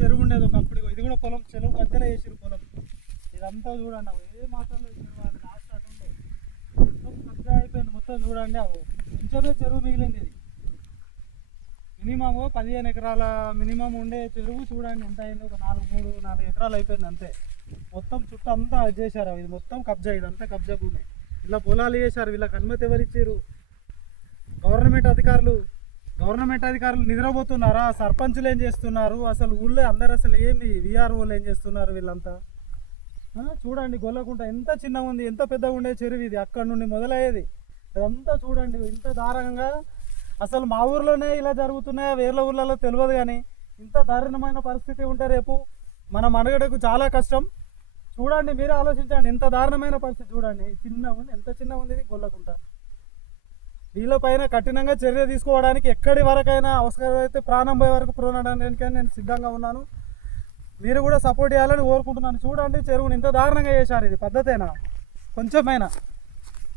చెరువు ఉండేది ఒకప్పుడు. ఇది కూడా పొలం, చెరువు మధ్యలో వేసిరు పొలం. ఇదంతా చూడండి అవి ఏ మాత్రం లాస్ట్ అటు ఉండే మొత్తం కబ్జా అయిపోయింది మొత్తం. చూడండి అవి కొంచెమే చెరువు మిగిలింది. ఇది మినిమము 15 ఎకరాల మినిమం ఉండే చెరువు చూడండి ఎంత అయింది. ఒక 4 ఎకరాలు అయిపోయింది అంతే. మొత్తం చుట్టూ అంతా అది చేశారు. ఇది మొత్తం కబ్జా, ఇదంతా కబ్జా భూమి. ఇలా పొలాలు చేశారు. వీళ్ళకి అనుమతి ఎవరు ఇచ్చారు? గవర్నమెంట్ అధికారులు నిద్రపోతున్నారా? సర్పంచులు ఏం చేస్తున్నారు? అసలు ఊళ్ళో అందరు అసలు ఏంది? విఆర్ఓలు ఏం చేస్తున్నారు వీళ్ళంతా? చూడండి గొల్లకుంట ఎంత చిన్నగా ఉంది, ఎంత పెద్దగా ఉండే చెరువు ఇది. అక్కడ నుండి మొదలయ్యేది అదంతా చూడండి ఇంత దారుణంగా. అసలు మా ఊర్లోనే ఇలా జరుగుతున్నాయా, వేరే ఊర్లలో తెలియదు. కానీ ఇంత దారుణమైన పరిస్థితి ఉంటే రేపు మన మనుగడకు చాలా కష్టం. చూడండి మీరే ఆలోచించండి, ఎంత దారుణమైన పరిస్థితి చూడండి. చిన్నగా ఉంది, ఎంత చిన్నగా ఉంది ఇది గొల్లకుంట. వీళ్ళపైన కఠినంగా చర్య తీసుకోవడానికి ఎక్కడి వరకైనా అవసరమైతే ప్రాణం పోయే వరకు పోరాడడానికి నేను సిద్ధంగా ఉన్నాను. మీరు కూడా సపోర్ట్ చేయాలని కోరుకుంటున్నాను. చూడండి చెరువుని ఇంత దారుణంగా చేశారు. ఇది పద్ధతేనా కొంచెమైనా?